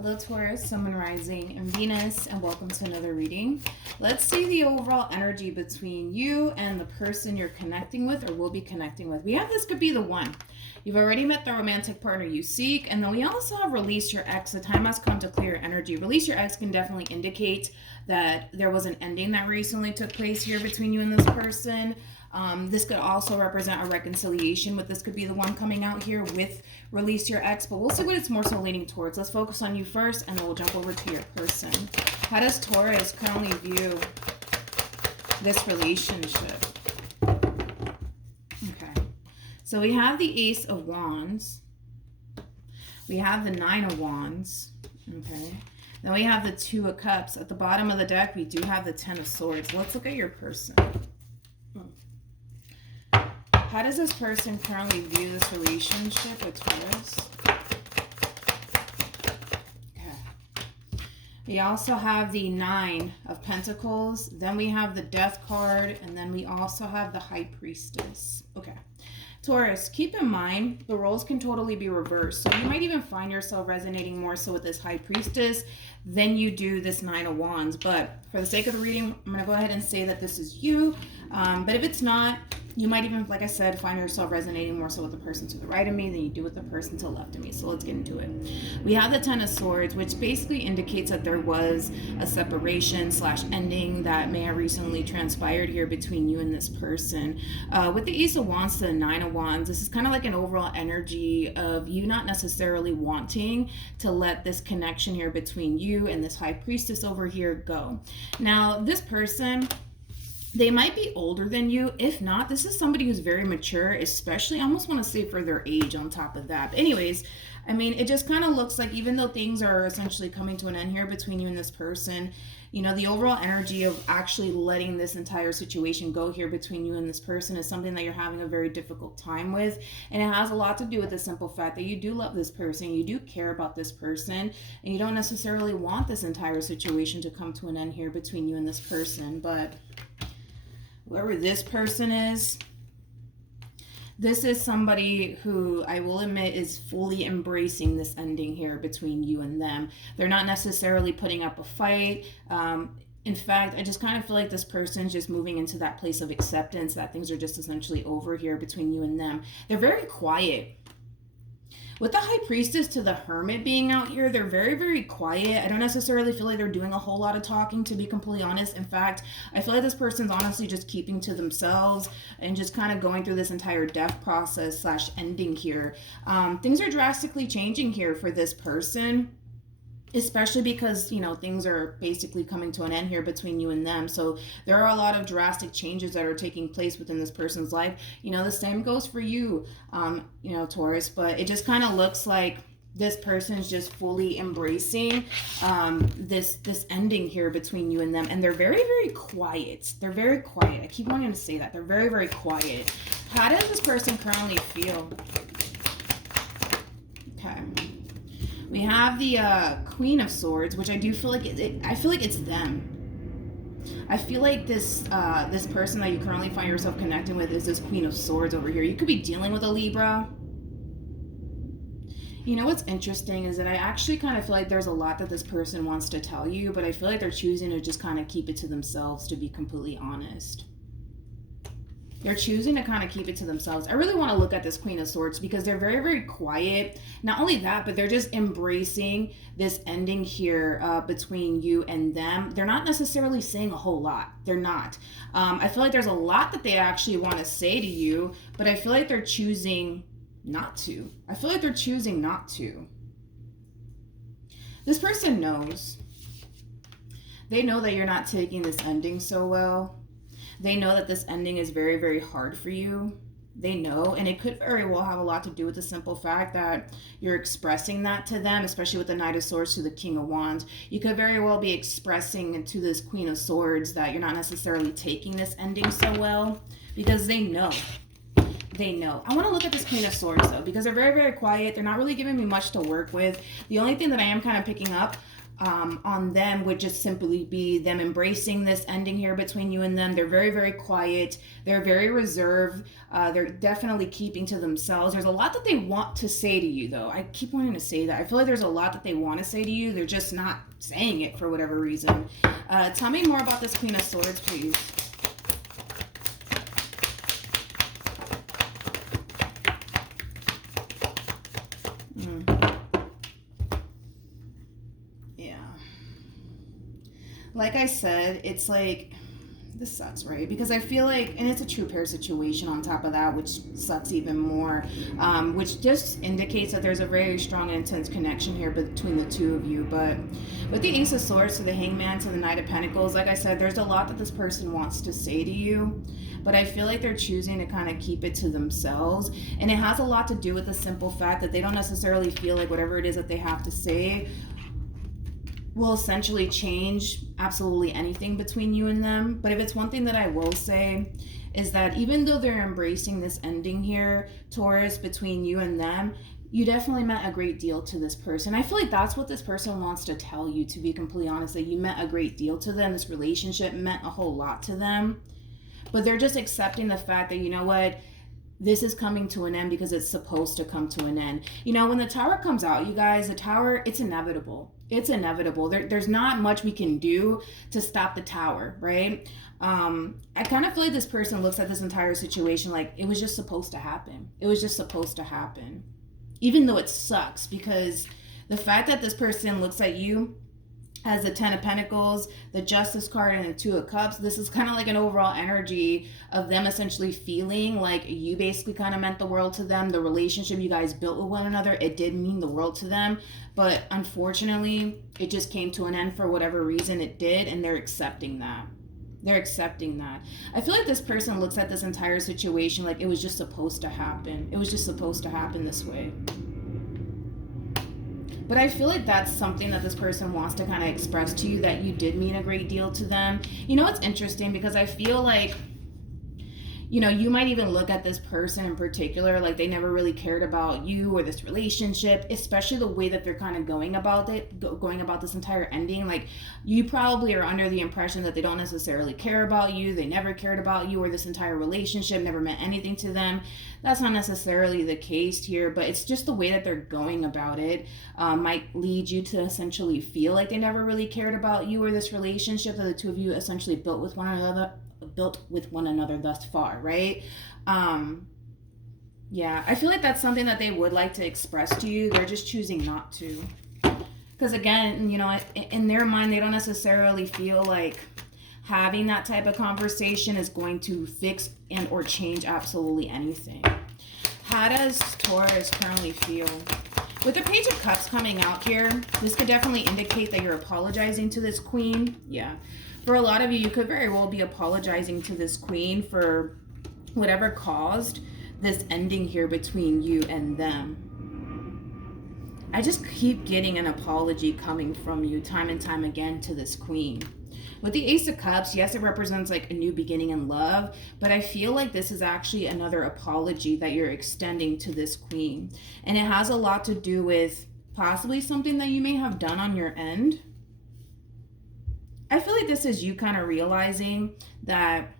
Hello Taurus, Sun, Moon, Rising, and Venus, and welcome to another reading. Let's see the overall energy between you and the person you're connecting with or will be connecting with. We have this could be the one. You've already met the romantic partner you seek, and then we also have release your ex. The time has come to clear your energy. Release your ex can definitely indicate that there was an ending that recently took place here between you and this person. This could also represent a reconciliation, but this could be the one coming out here with release your ex, but we'll see what it's more so leaning towards. Let's focus on you first, and then we'll jump over to your person. How does Taurus currently view this relationship? Okay, so we have the Ace of Wands. We have the Nine of Wands. Okay, then we have the Two of Cups. At the bottom of the deck, we do have the Ten of Swords. Let's look at your person. How does this person currently view this relationship with Taurus? Okay. We also have the Nine of Pentacles. Then we have the Death card. And then we also have the High Priestess. Okay. Taurus, keep in mind, the roles can totally be reversed. So you might even find yourself resonating more so with this High Priestess than you do this Nine of Wands. But for the sake of the reading, I'm going to go ahead and say that this is you. But if it's not, you might even, like I said, find yourself resonating more so with the person to the right of me than you do with the person to the left of me. So let's get into it. We have the Ten of Swords, which basically indicates that there was a separation / ending that may have recently transpired here between you and this person. With the Ace of Wands to the Nine of Wands, this is kind of like an overall energy of you not necessarily wanting to let this connection here between you and this High Priestess over here go. Now, this person, they might be older than you. If not, this is somebody who's very mature, especially, I almost want to say for their age on top of that. But anyways, I mean, it just kind of looks like even though things are essentially coming to an end here between you and this person, you know, the overall energy of actually letting this entire situation go here between you and this person is something that you're having a very difficult time with. And it has a lot to do with the simple fact that you do love this person, you do care about this person, and you don't necessarily want this entire situation to come to an end here between you and this person. But whoever this person is, this is somebody who I will admit is fully embracing this ending here between you and them. They're not necessarily putting up a fight. In fact, I just kind of feel like this person's just moving into that place of acceptance that things are just essentially over here between you and them. They're very quiet. With the High Priestess to the Hermit being out here, they're very, very quiet. I don't necessarily feel like they're doing a whole lot of talking, to be completely honest. In fact, I feel like this person's honestly just keeping to themselves and just kind of going through this entire death process / ending here. Things are drastically changing here for this person, especially because, you know, things are basically coming to an end here between you and them. So there are a lot of drastic changes that are taking place within this person's life. You know, the same goes for you, you know, Taurus, but it just kind of looks like this person's just fully embracing this ending here between you and them. And they're very, very quiet. They're very quiet. I keep wanting to say that. They're very, very quiet. How does this person currently feel? Okay. We have the Queen of Swords, which I do feel like I feel like it's them. I feel like this this person that you currently find yourself connecting with is this Queen of Swords over here. You could be dealing with a Libra. You know what's interesting is that I actually kind of feel like there's a lot that this person wants to tell you, but I feel like they're choosing to just kind of keep it to themselves, to be completely honest. They're choosing to kind of keep it to themselves. I really want to look at this Queen of Swords because they're very, very quiet. Not only that, but they're just embracing this ending here between you and them. They're not necessarily saying a whole lot. They're not. I feel like there's a lot that they actually want to say to you, but I feel like they're choosing not to. I feel like they're choosing not to. This person knows. They know that you're not taking this ending so well. They know that this ending is very, very hard for you. They know, and it could very well have a lot to do with the simple fact that you're expressing that to them, especially with the Knight of Swords to the King of Wands. You could very well be expressing to this Queen of Swords that you're not necessarily taking this ending so well because they know. They know. I want to look at this Queen of Swords though because they're very, very quiet. They're not really giving me much to work with. The only thing that I am kind of picking up on them would just simply be them embracing this ending here between you and them. They're very, very quiet. They're very reserved. They're definitely keeping to themselves. There's a lot that they want to say to you, though. I keep wanting to say that. I feel like there's a lot that they want to say to you. They're just not saying it for whatever reason. Tell me more about this Queen of Swords, please. Like I said, it's like, this sucks, right? Because I feel like, and it's a true pair situation on top of that, which sucks even more, which just indicates that there's a very strong and intense connection here between the two of you. But with the Ace of Swords to the Hangman to the Knight of Pentacles, like I said, there's a lot that this person wants to say to you, but I feel like they're choosing to kind of keep it to themselves. And it has a lot to do with the simple fact that they don't necessarily feel like whatever it is that they have to say will essentially change absolutely anything between you and them. But if it's one thing that I will say is that even though they're embracing this ending here, Taurus, between you and them, you definitely meant a great deal to this person. I feel like that's what this person wants to tell you, to be completely honest, that you meant a great deal to them. This relationship meant a whole lot to them. But they're just accepting the fact that, you know what, this is coming to an end because it's supposed to come to an end. You know, when the Tower comes out, you guys, the Tower, it's inevitable. It's inevitable. There's not much we can do to stop the Tower, right? I kind of feel like this person looks at this entire situation like it was just supposed to happen. It was just supposed to happen. Even though it sucks, because the fact that this person looks at you as the Ten of Pentacles, the Justice card, and the Two of Cups, this is kind of like an overall energy of them essentially feeling like you basically kind of meant the world to them. The relationship you guys built with one another, it did mean the world to them. But unfortunately, it just came to an end for whatever reason it did, and they're accepting that. They're accepting that. I feel like this person looks at this entire situation like it was just supposed to happen. It was just supposed to happen this way. But I feel like that's something that this person wants to kind of express to you, that you did mean a great deal to them. You know, it's interesting because I feel like, you know, you might even look at this person in particular like they never really cared about you or this relationship, especially the way that they're kind of going about it, going about this entire ending. Like, you probably are under the impression that they don't necessarily care about you, they never cared about you, or this entire relationship never meant anything to them. That's not necessarily the case here, but it's just the way that they're going about it might lead you to essentially feel like they never really cared about you or this relationship that the two of you essentially built with one another thus far, right? Yeah, I feel like that's something that they would like to express to you. They're just choosing not to. Because again, you know, in their mind, they don't necessarily feel like having that type of conversation is going to fix and or change absolutely anything. How does Taurus currently feel? With the Page of Cups coming out here, this could definitely indicate that you're apologizing to this queen. Yeah. For a lot of you, you could very well be apologizing to this queen for whatever caused this ending here between you and them. I just keep getting an apology coming from you time and time again to this queen. With the Ace of Cups, yes, it represents like a new beginning in love, but I feel like this is actually another apology that you're extending to this queen. And it has a lot to do with possibly something that you may have done on your end. I feel like this is you kind of realizing that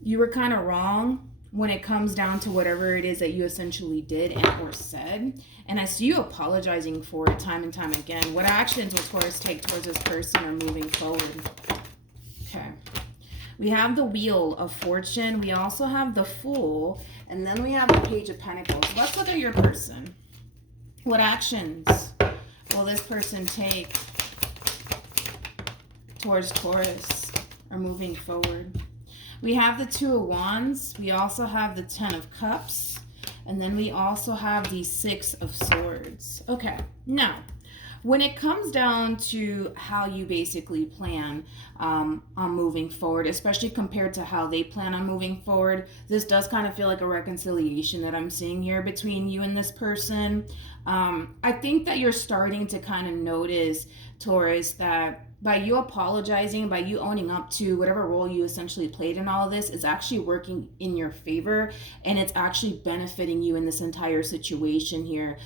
you were kind of wrong when it comes down to whatever it is that you essentially did and or said. And I see you apologizing for it time and time again. What actions will Taurus take towards this person or moving forward? Okay. We have the Wheel of Fortune. We also have the Fool. And then we have the Page of Pentacles. Let's look at your person. What actions will this person take towards Taurus or moving forward? We have the Two of Wands. We also have the Ten of Cups. And then we also have the Six of Swords. Okay, now, when it comes down to how you basically plan on moving forward, especially compared to how they plan on moving forward, this does kind of feel like a reconciliation that I'm seeing here between you and this person. I think that you're starting to kind of notice, Taurus, that by you apologizing, by you owning up to whatever role you essentially played in all of this, it's actually working in your favor, and it's actually benefiting you in this entire situation here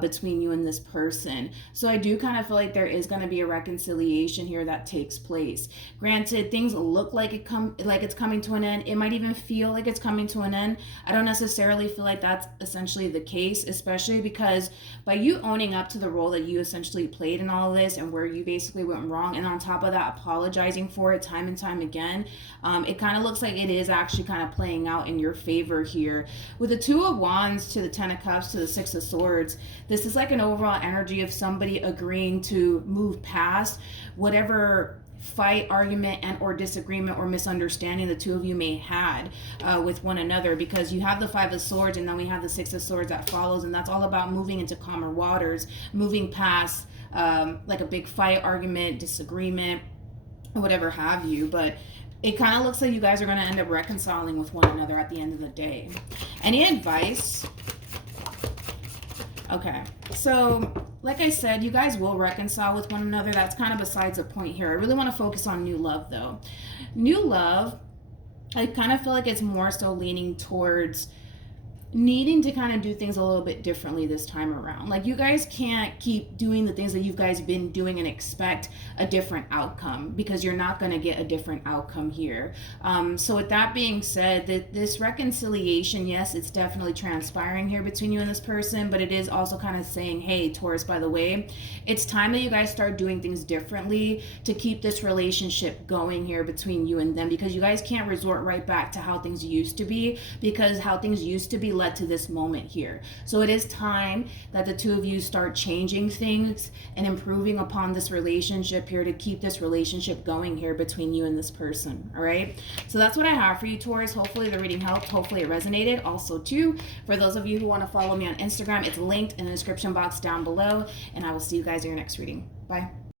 between you and this person. So I do kind of feel like there is going to be a reconciliation here that takes place. Granted, things look like it's coming to an end. It might even feel like it's coming to an end. I don't necessarily feel like that's essentially the case, especially because by you owning up to the role that you essentially played in all of this and where you basically went wrong, and on top of that apologizing for it time and time again, it kind of looks like it is actually kind of playing out in your favor here. With the Two of Wands to the Ten of Cups to the Six of Swords, this is like an overall energy of somebody agreeing to move past whatever fight, argument, and or disagreement or misunderstanding the two of you may had with one another, because you have the Five of Swords and then we have the Six of Swords that follows, and that's all about moving into calmer waters, moving past like a big fight, argument, disagreement, or whatever have you. But it kind of looks like you guys are going to end up reconciling with one another at the end of the day. Any advice? Okay, so like I said, you guys will reconcile with one another. That's kind of besides the point here. I really want to focus on new love, though. New love, I kind of feel like it's more so leaning towards needing to kind of do things a little bit differently this time around. Like, you guys can't keep doing the things that you guys been doing and expect a different outcome, because you're not going to get a different outcome here. So with that being said, this reconciliation, yes, it's definitely transpiring here between you and this person, but it is also kind of saying, hey, Taurus, by the way, it's time that you guys start doing things differently to keep this relationship going here between you and them, because you guys can't resort right back to how things used to be, because how things used to be led to this moment here. So it is time that the two of you start changing things and improving upon this relationship here to keep this relationship going here between you and this person. All right, so that's what I have for you, Taurus. Hopefully the reading helped. Hopefully it resonated. Also too, for those of you who want to follow me on Instagram, it's linked in the description box down below, and I will see you guys in your next reading. Bye.